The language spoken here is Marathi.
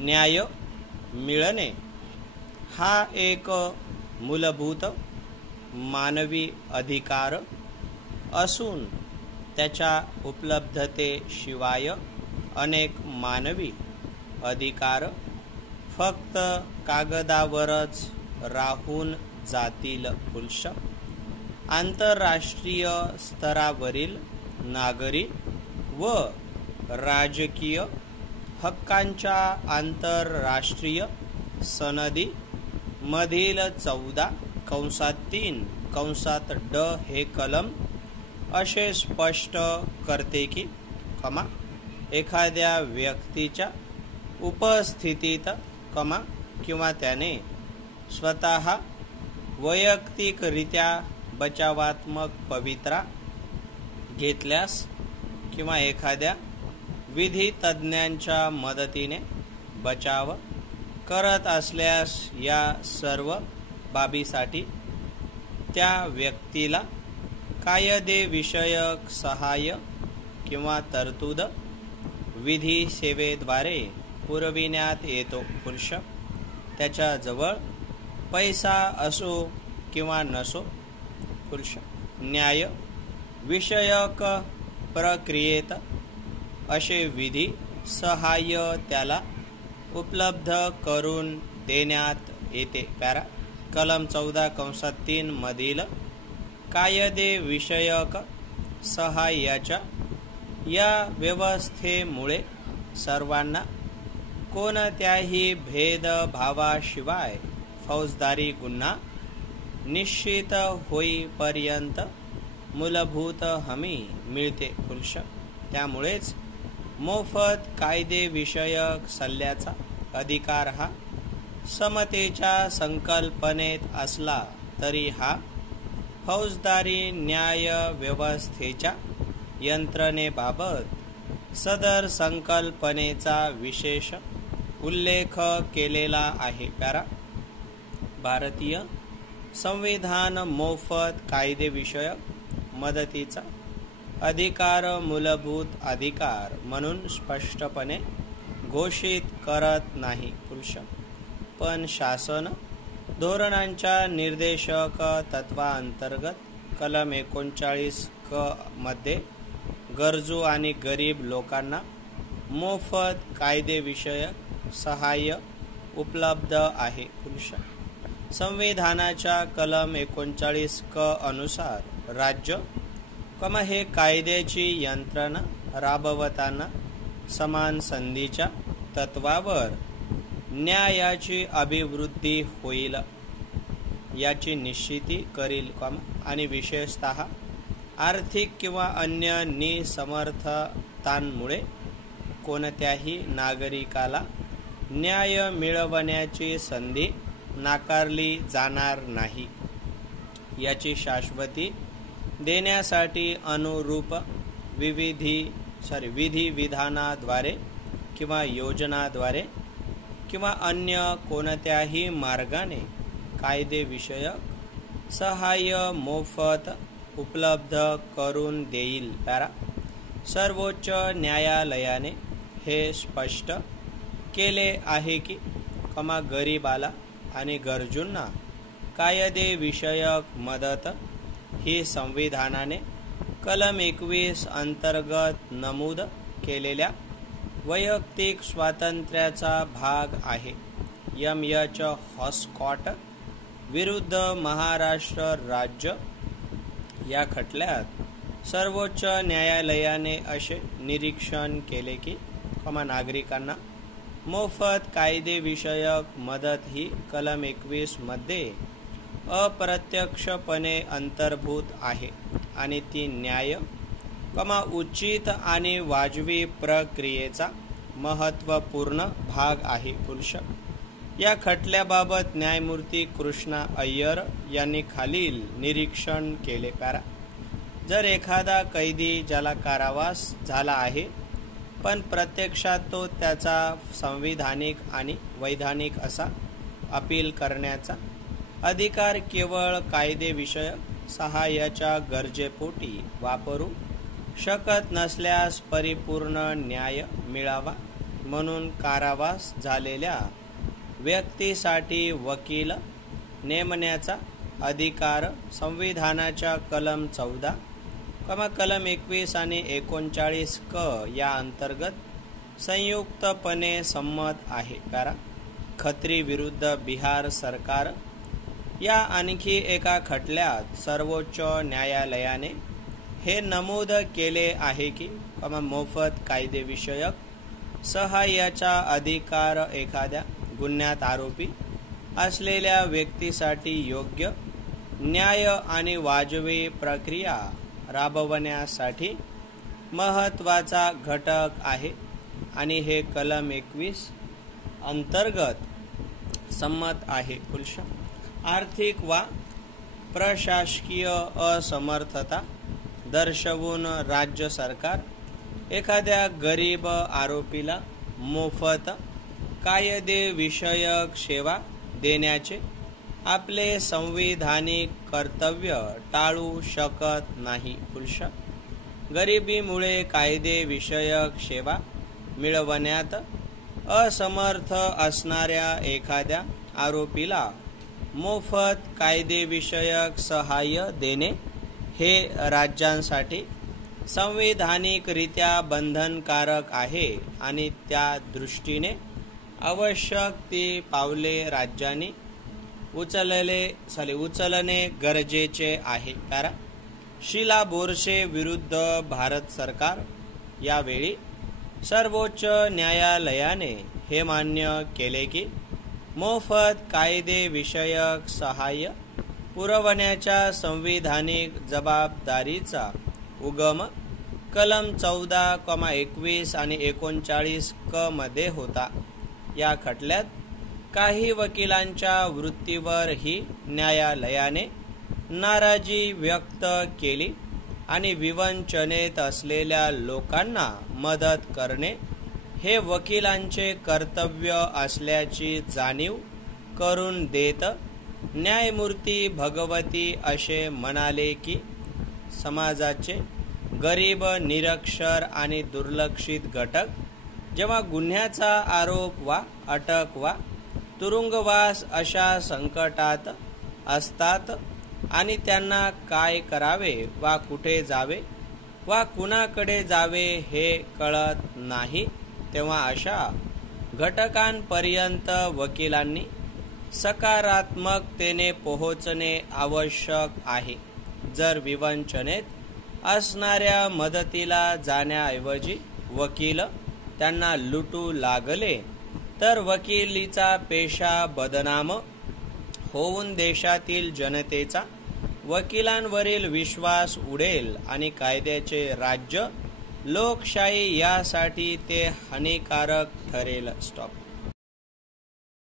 न्याय मिळणे हा एक मूलभूत मानवी अधिकार असून त्याच्या उपलब्धतेशिवाय अनेक मानवी अधिकार फक्त कागदावरच राहून जातील. पुरुष आंतरराष्ट्रीय स्तरावरील नागरी व राजकीय हक्कांच्या आंतरराष्ट्रीय सनदी मधील 14(3) हे कलम असे स्पष्ट करते की एखाद्या व्यक्तीच्या उपस्थितीत किंवा त्याने स्वतः वैयक्तिकरित्या बचावात्मक पवित्रा घेतल्यास किंवा एखाद्या विधी तज्ञांच्या मदतीने बचाव करत असल्यास या सर्व बाबीसाठी त्या व्यक्तीला कायदेविषयक सहाय्य किंवा तरतूद विधी सेवेद्वारे पुरविण्यात येतो. पुरुष त्याच्या जवळ पैसा असो किंवा नसो. पुरुष न्याय विषयक प्रक्रियेत असे विधी सहाय्य त्याला उपलब्ध करून देण्यात येते. कलम 14(3) मधील कायदेविषयक सहाय्याच्या या व्यवस्थेमुळे सर्वांना कोणत्याही भेदभावाशिवाय फौजदारी गुन्हा निश्चित होईपर्यंत मूलभूत हमी मिळते. पुरुष त्यामुळेच मोफत कायदेविषयक सल्ल्याचा अधिकार हा समतेच्या संकल्पनेत असला तरी हा फौजदारी न्याय व्यवस्थेच्या यंत्रणेबाबत सदर संकल्पनेचा विशेष उल्लेख केलेला आहे. भारतीय संविधान मोफत कायदेविषयक मदतीचा अधिकार मूलभूत अधिकार म्हणून स्पष्टपणे घोषित करत नाही. पुरुष पण शासन धोरणांच्या निर्देशक तत्वांतर्गत कलम 39(क) मध्ये गरजू आणि गरीब लोकांना मोफत कायदेविषयक सहाय्य उपलब्ध आहे. पुरुष संविधानाच्या कलम 39(क) अनुसार राज्य हे कायद्याची यंत्रणा राबवताना समान संधीच्या तत्वावर न्यायाची अभिवृद्धी होईल याची निश्चिती करील आणि विशेषतः आर्थिक किंवा अन्य निसमर्थतांमुळे कोणत्याही नागरिकाला न्याय मिळवण्याची संधी नाकारली जाणार नाही याची शाश्वती देण्यासाठी अनुरूप विधी विधानाद्वारे किंवा योजनाद्वारे किंवा अन्य कोणत्याही मार्गाने कायदेविषयक सहाय्य मोफत उपलब्ध करून देईल. सर्वोच्च न्यायालयाने हे स्पष्ट केले आहे की गरीबाला आणि गरजूंना कायदेविषयक मदत ही संविधानाने कलम 21 अंतर्गत नमूद केलेल्या वैयक्तिक स्वातंत्र्याचा भाग आहे. एच. हॉस्कॉट विरुद्ध महाराष्ट्र राज्य या खटल्यात सर्वोच्च न्यायालयाने असे निरीक्षण केले की नागरिकांना मोफत कायदेविषयक मदत ही कलम 21 मध्ये अप्रत्यक्षपणे अंतर्भूत आहे आणि ती न्याय उचित आणि वाजवी प्रक्रियेचा महत्त्वपूर्ण भाग आहे. पुरुष या खटल्याबाबत न्यायमूर्ती कृष्णा अय्यर यांनी खालील निरीक्षण केले. जर एखादा कैदी ज्याला कारावास झाला आहे पण प्रत्यक्षात तो त्याचा संविधानिक आणि वैधानिक असा अपील करण्याचा अधिकार केवळ कायदेविषयक सहाय्याच्या गरजेपोटी वापरू शकत नसल्यास परिपूर्ण न्याय मिळावा म्हणून कारावास झालेल्या व्यक्तीसाठी वकील नेमण्याचा अधिकार संविधानाच्या कलम 14, कलम 21 आणि 39 क या अंतर्गत संयुक्तपणे संमत आहे. खत्री विरुद्ध बिहार सरकार या आणखी एका खटल्यात सर्वोच्च न्यायालयाने हे नमूद केले आहे की मोफत कायदेविषयक सहाय्याचा अधिकार एखाद्या गुन्ह्यात आरोपी असलेल्या व्यक्तीसाठी योग्य न्याय आणि वाजवी प्रक्रिया राबवण्यासाठी महत्त्वाचा घटक आहे आणि हे कलम 21 अंतर्गत संमत आहे. आर्थिक वा प्रशासकीय असमर्थता दर्शवून राज्य सरकार एखाद्या गरीब आरोपीला मोफत कायदेविषयक सेवा देण्याचे आपले संविधानिक कर्तव्य टाळू शकत नाही. गरिबीमुळे कायदेविषयक सेवा मिळवण्यात असमर्थ असणाऱ्या एखाद्या आरोपीला मोफत कायदेविषयक सहाय्य देणे हे राज्यांसाठी संविधानिकरित्या बंधनकारक आहे आणि त्या दृष्टीने आवश्यक ती पावले राज्यांनी उचलणे गरजेचे आहे. शीला बोरसे विरुद्ध भारत सरकार यावेळी सर्वोच्च न्यायालयाने हे मान्य केले की मोफत कायदेविषयक सहाय्य पुरवण्याच्या संविधानिक जबाबदारीचा उगम कलम 14, 21 आणि 39 क मध्ये होता. या खटल्यात काही वकिलांच्या वृत्तीवर ही न्यायालयाने नाराजी व्यक्त केली आणि विवंचनेत असलेल्या लोकांना मदत करणे हे वकिलांचे कर्तव्य असल्याची जाणीव करून देत न्यायमूर्ती भगवती असे म्हणाले की समाजाचे गरीब, निरक्षर आणि दुर्लक्षित घटक जेव्हा गुन्ह्याचा आरोप वा अटक वा तुरुंगवास अशा संकटात असतात आणि त्यांना काय करावे वा कुठे जावे वा कुणाकडे जावे हे कळत नाही, तेव्हा अशा घटकांपर्यंत वकिलांनी सकारात्मकतेने पोहोचणे आवश्यक आहे. जर विवंचनेत असणाऱ्या मदतीला जाण्याऐवजी वकील त्यांना लुटू लागले तर वकिलीचा पेशा बदनाम होऊन देशातील जनतेचा वकिलांवरील विश्वास उडेल आणि कायद्याचे राज्य, लोकशाही यासाठी ते हानिकारक ठरेल.